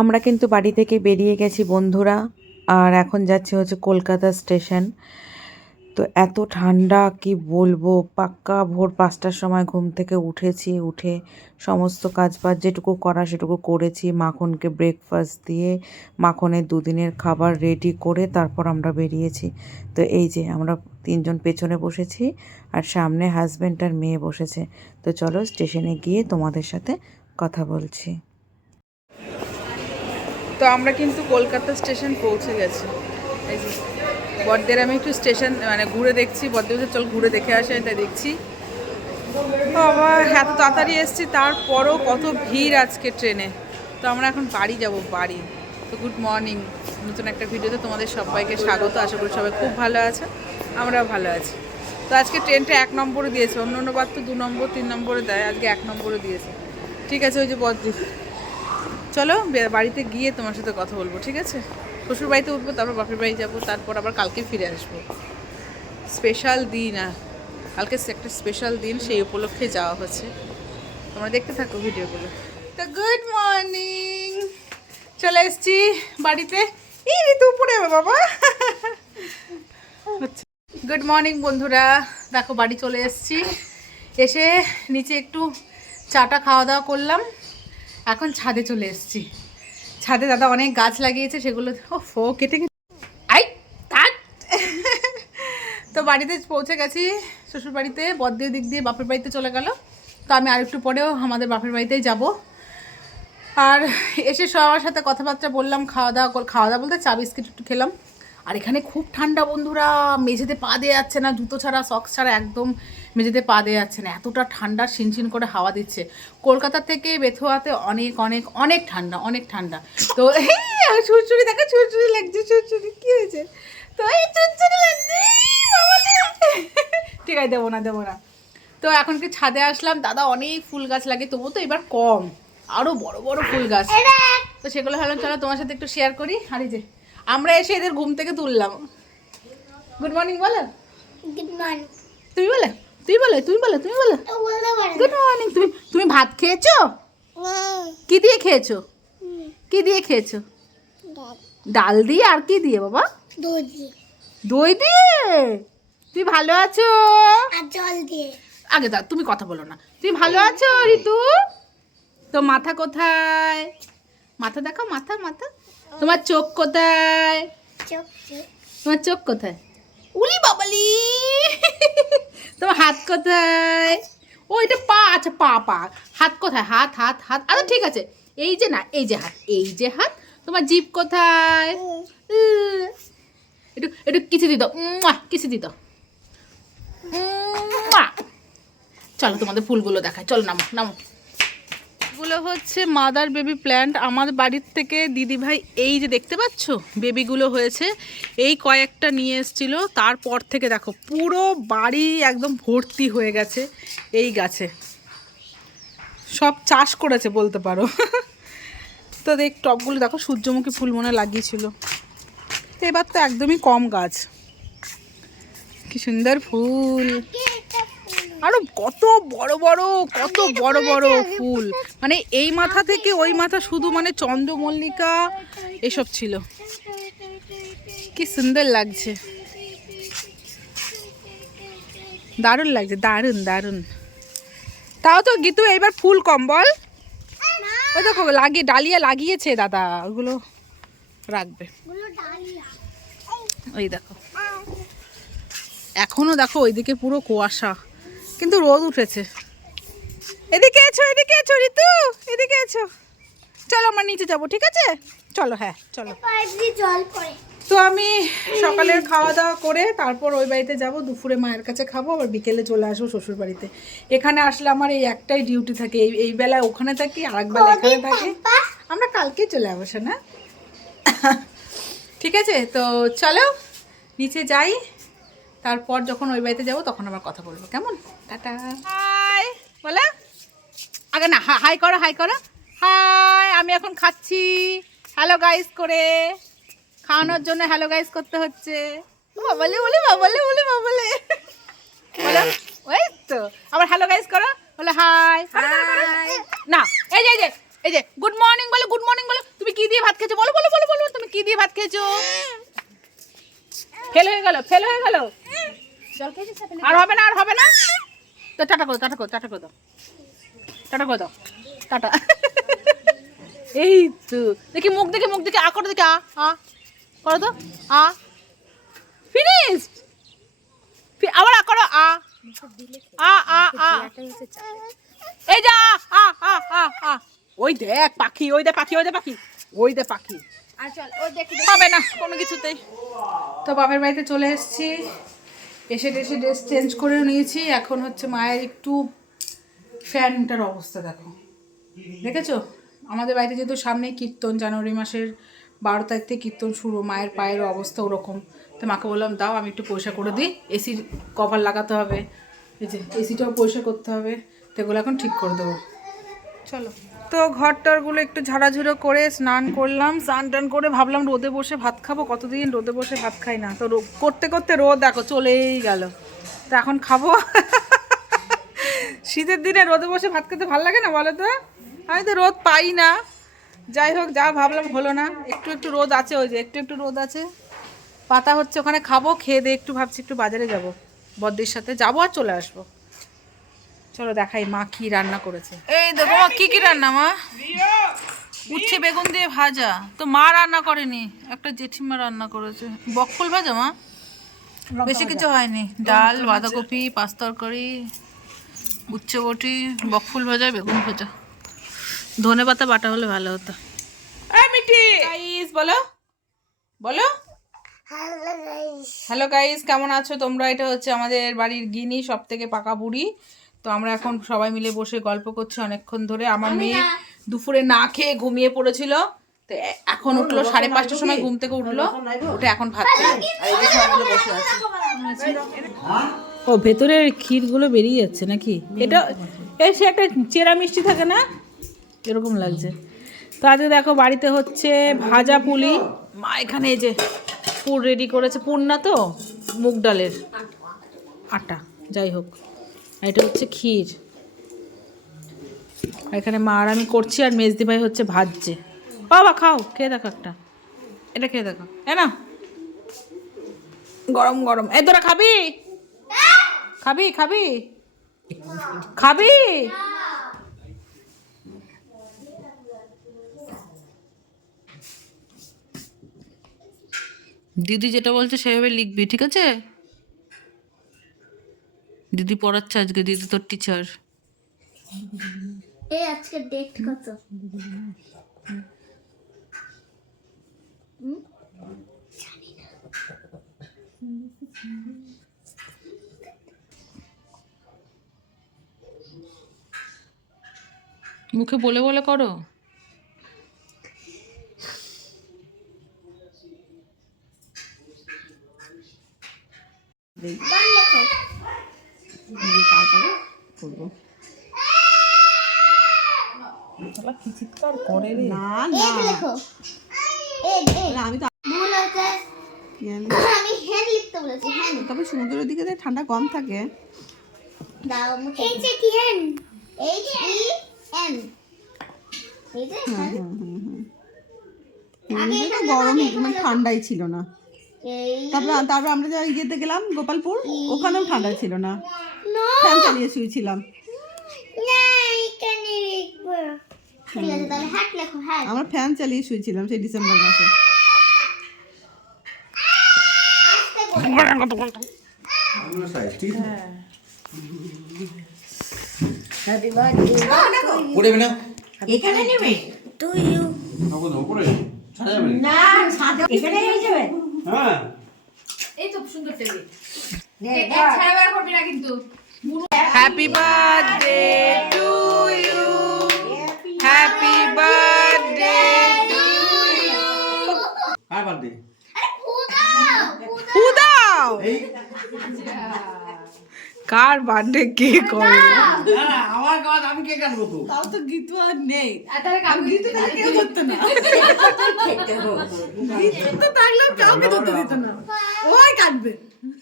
আমরা কিন্তু বাড়ি থেকে বেরিয়ে গেছি বন্ধুরা, আর এখন যাচ্ছি হচ্ছে কলকাতা স্টেশন। তো এত ঠান্ডা কি বলবো, পাক্কা ভোর 5টার সময় ঘুম থেকে উঠেছি, উঠে সমস্ত কাজবাজ যেটুকু করা সেটুকু করেছি, মাখনকে ব্রেকফাস্ট দিয়ে মাখনের দুদিনের খাবার রেডি করে তারপর আমরা বেরিয়েছি। তো এই যে আমরা তিনজন পেছনে বসেছি আর সামনে হাজব্যান্ড আর মেয়ে বসেছে। তো চলো স্টেশনে গিয়ে তোমাদের সাথে কথা বলছি। তো আমরা কিন্তু কলকাতা স্টেশন পৌঁছে গেছি। এই যে বড়দের আমি একটু স্টেশন মানে ঘুরে দেখছি, বড়দের বলছে চল ঘুরে দেখে আসে, তাই দেখছি। বাবা এত তাড়াতাড়ি এসেছি, তারপরও কত ভিড় আজকে ট্রেনে। তো আমরা এখন বাড়ি যাব, বাড়ি। তো গুড মর্নিং, নতুন একটা ভিডিওতে তোমাদের সবাইকে স্বাগত। আশা করি সবাই খুব ভালো আছে, আমরাও ভালো আছি। তো আজকে ট্রেনটা 1 নম্বরে দিয়েছে, অন্য বার তো 2 নম্বর 3 নম্বরে দেয়, আজকে 1 নম্বরে দিয়েছে। ঠিক আছে, ওই যে বদ্দি, চলো বাড়িতে গিয়ে তোমার সাথে কথা বলবো, ঠিক আছে? শ্বশুর বাড়িতে উঠবো, তারপর বাপের বাড়ি যাবো, তারপর আবার কালকে ফিরে আসবো। স্পেশাল দিন, কালকে একটা স্পেশাল দিন, সেই উপলক্ষে যাওয়া হচ্ছে। তোমরা দেখতে থাকো ভিডিওগুলো। তো গুড মর্নিং, চলে এসেছি বাড়িতে। এই ঋতু উপরে বাবা। গুড মর্নিং বন্ধুরা, দেখো বাড়ি চলে এসেছি। এসে নিচে একটু চাটা খাওয়া দাওয়া করলাম, এখন ছাদে চলে এসেছি। ছাদে দাদা অনেক গাছ লাগিয়েছে, সেগুলো ও কেটে আই কাট। তো বাড়িতে পৌঁছে গেছি, শ্বশুর বাড়িতে। বদ্দির দিক দিয়ে বাপের বাড়িতে চলে গেল। তো আমি আর একটু পরেও আমাদের বাপের বাড়িতেই যাব। আর এসে সবার সাথে কথাবার্তা বললাম, খাওয়া দাওয়া বলতে চা বিস্কিট একটু খেলাম। আর এখানে খুব ঠান্ডা বন্ধুরা, মেঝেতে পা দিয়ে যাচ্ছে না, জুতো ছাড়া সক্স ছাড়া একদম মেঝেতে পা দিয়ে যাচ্ছে না, এতটা ঠান্ডা, শিনশিন করে হাওয়া দিচ্ছে। কলকাতা থেকে বেথুয়াতে অনেক অনেক অনেক ঠান্ডা, অনেক ঠান্ডা। তো ছুরছুরি দেখো, ছুরছুরি লাগছে, ছুরছুরি কী হয়েছে? তো এই ছুরছুরি লাগছে, ঠিক আছে, দেবো না। তো এখন কি ছাদে আসলাম, দাদা অনেক ফুল গাছ লাগে, তবুও তো এবার কম, আরও বড় বড় ফুল গাছ। তো সেগুলো ভাবলাম চলো তোমার সাথে একটু শেয়ার করি। আর এই যে আমরা এসে এদের ঘুম থেকে তুললাম। গুড মর্নিং বলো। Good morning. তুমি বলো, তুমি বলো। Good morning. তুমি ভাত খেয়েছো? কি দিয়ে খেয়েছো? ডাল দিয়ে, আর কি দিয়ে বাবা? দই দিয়ে। তুমি ভালো আছো? আর জল দিয়ে। আগে দাও, তুমি কথা বলো না। তুমি ভালো আছো ঋতু? তো মাথা কোথায়? মাথা দেখাও, মাথা। তোমার চোখ কোথায়? তোমার চোখ কোথায়? উলি বাবালি। তোমার হাত কোথায়? ও এটা পা, আচ্ছা পা। হাত কোথায়? হাত। আচ্ছা ঠিক আছে, এই যে না, এই যে হাত। তোমার জিভ কোথায়? একটু কিসে দি দাও, কিসে দি দাও। চলো তোমাদের ফুলগুলো দেখায়, চলো নামো। এগুলো হচ্ছে মাদার বেবি প্ল্যান্ট। আমার বাড়ির থেকে দিদিভাই এই যে দেখতে পাচ্ছ বেবিগুলো হয়েছে, এই কয়েকটা নিয়ে এসেছিল। তারপর থেকে দেখো পুরো বাড়ি একদম ভর্তি হয়ে গেছে এই গাছে, সব চাষ করেছে বলতে পারো। তো দেখ টবগুলো দেখো, সূর্যমুখী ফুল মনে লাগিয়েছিল, তো এবার তো একদমই কম গাছ। কি সুন্দর ফুল, আরো কত বড় বড় ফুল, মানে এই মাথা থেকে ওই মাথা শুধু মানে চন্দ্রমল্লিকা এসব ছিল। কি সুন্দর লাগছে, দারুণ লাগছে, দারুণ। তাও তো গীতু এইবার ফুল কম বল। ওই দেখো ডালিয়া লাগিয়েছে দাদা, ওগুলো রাখবে। ওই দেখো এখনো দেখো ওইদিকে পুরো কুয়াশা, কিন্তু রোদ উঠেছে। এদিকে এসো ঋতু, এদিকে এসো। চলো আমরা নিচে যাবো, ঠিক আছে? চলো, হ্যাঁ চলো। তো আমি সকালের খাওয়া দাওয়া করে তারপর ওই বাড়িতে যাব, দুপুরে মায়ের কাছে খাবো, আবার বিকেলে চলে আসবো শ্বশুর বাড়িতে। এখানে আসলে আমার এই একটাই ডিউটি থাকে, এই বেলায় ওখানে থাকি, আর এক বেলা এখানে থাকি। আমরা কালকে চলে আসবো না, ঠিক আছে? তো চলো নিচে যাই, তারপর যখন ওই বাড়িতে যাবো তখন আবার কথা বলবো, কেমন? টাটা। হাই বলো আগে, না হাই করো। হাই, আমি এখন খাচ্ছি, হ্যালো গাইস করে। খাওয়ানোর জন্য হ্যালো গাইস করতে হচ্ছে। বাবালে বলো, ওই তো আবার হ্যালো গাইস করো, বলো হাই। না এই যে গুড মর্নিং বলো, তুমি তুমি কি দিয়ে ভাত খেয়েছো বলো বলো বলো বলো তুমি কি দিয়ে ভাত খেয়েছো ফেল হয়ে গেল আর হবে না তো টাটা করে দাও টাটা করে দাও টাটা এই তো দেখি মুখ দেখে আ করে দেখি আ করো তো আ ফিনিশ আবার আ করো আ এই যা আ ওই দেখ পাখি হবে না কোনো কিছুতেই। তো বাপের বাড়িতে চলে এসেছি, এসে ড্রেস চেঞ্জ করেও নিয়েছি। এখন হচ্ছে মায়ের একটু ফ্যানটার অবস্থা দেখেছো? আমাদের বাড়িতে যেহেতু সামনেই কীর্তন, জানুয়ারি মাসের 12 তারিখ থেকে কীর্তন শুরু, মায়ের পায়ের অবস্থা ওরকম। তো মাকে বললাম দাও আমি একটু পয়সা করে দিই, এসির কভার লাগাতে হবে, এই যে এসিটাও পয়সা করতে হবে, তো এগুলো এখন ঠিক করে দেবো। চলো, তো ঘরটরগুলো একটু ঝাড়াঝুড়ো করে স্নান করলাম, স্নান টান করে ভাবলাম রোদে বসে ভাত খাবো, কতদিন রোদে বসে ভাত খাই না। তো করতে করতে রোদ দেখো চলেই গেল, তো এখন খাবো। শীতের দিনে রোদে বসে ভাত খেতে ভালো লাগে না বলো তো? আমি তো রোদ পাই না, যাই হোক যা ভাবলাম হলো না। একটু রোদ আছে, ওই যে একটু রোদ আছে, পাতা হচ্ছে ওখানে খাবো, খেয়ে দিয়ে একটু ভাবছি একটু বাজারে যাব, বদ্দির সাথে যাবো আর চলে আসবো। চলো দেখাই মা কি রান্না করেছে। এই দেখো মা কি রান্না, মা উচ্ছে বেগুন দিয়ে ভাজা। তো মা রান্না করেনি, একটা জেঠিমা রান্না করেছে। বকফুল ভাজা মা, বেশি কিছু হয়নি, ডাল, বাঁধাকপি, পাঁচ তরকারি, উচ্ছে বটি, বকফুল ভাজা, বেগুন ভাজা, ধনে পাতা বাটা হলে ভালো হতো। মিটি গাইস বলো বলো হ্যালো গাইস, কেমন আছো তোমরা? এটা হচ্ছে আমাদের বাড়ির গিনি, সব থেকে পাকা বুড়ি। তো আমরা এখন সবাই মিলে বসে গল্প করছি অনেকক্ষণ ধরে। আমার মেয়ে দুপুরে না খেয়ে ঘুমিয়ে পড়েছিল, তো এখন উঠলো 5:30টার সময়, ঘুম থেকে উঠলো, উঠে এখন ভাত খাবে। আর এই যে সবাই বসে আছে। ও ভেতরের ক্ষীরগুলো বেরিয়ে যাচ্ছে নাকি? এটা সে একটা চেরা মিষ্টি থাকে না, এরকম লাগছে। তো আজকে দেখো বাড়িতে হচ্ছে ভাজা পুলি, মা এখানে এই যে পুর রেডি করেছে, পুর না তো মুগ ডালের আটা, যাই হোক, এটা হচ্ছে ক্ষীর। এখানে মা আর আমি করছি, আর মেজদি ভাই হচ্ছে ভাজছে। বাবা খাও, খেয়ে দেখো একটা, এটা খেয়ে দেখো, না গরম গরম। এই তোরা খাবি খাবি খাবি খাবি? দিদি যেটা বলছে সেভাবে লিখবি, ঠিক আছে? দিদি পড়াচ্ছে আজকে, দিদি তোর টিচার। এই আজকে ডেট কত? মুখে বলে বলে করো। চিৎকার করে রে। লেখো আমি তো ভুল হয়েছে, আমি হ্যান লিখতে বলেছি। হ্যান তবে সমুদ্রের দিকে তো ঠান্ডা কম থাকে। দাও মুখে। এই যে কি হ্যান, H E N, এই যে হ্যান। আগে তো গরম মানে ঠান্ডাই ছিল না। এই তারপর আমরা যা ইয়েতে গেলাম গোপালপুর, ওখানেও ঠান্ডা ছিল না, নো ফ্যান চালিয়ে শুয়েছিলাম। না এখানে লিখবো। ঠিক আছে তাহলে হ্যাট লেখো, হ্যাট। আমরা ফ্যান চালিয়ে শুয়েছিলাম সেই ডিসেম্বর মাসে। হ্যাপি বার্থডে এখানে নেবে টু ইউ। না ছাদে এখানে হয়ে যাবে। হ্যাঁ এই তো সুন্দর টেবিল, ছাড়া বের করবি না কিন্তু। Happy birthday to you, happy birthday to you. আর বাদ দে উদাও এই কার বার্থডে কে করে? না না আমার কাজ আমি কে কাটবো তো? তাও তো গীতু আর নেই, গীতু তাহলে কেউ ধরতো না, খেতে হবে। গীতু তো থাকলেও কাউকে ধরতে দিত না, ওই কাটবে।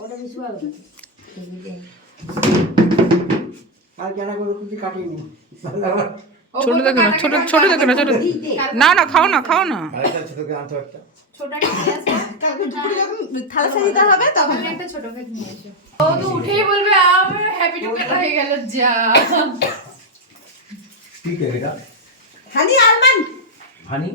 ওটা বেশি ভালো। কাল জানা করে কিছু কাটিনি, ছোট দেখো না, ছোট ছোট দেখো না, ছোট না না খাও না, খাও না। আরেকটা ছোটকে আনতে একটা। কালকে দুপুরে যখন থালা সাজিতে হবে তখন একটা ছোট কেক নিয়ে এসো। ও তো উঠেই বলবে আমার হ্যাপি টুকে হয়ে গেল যা। কি কেক এটা? হানি আলমন্ড হানি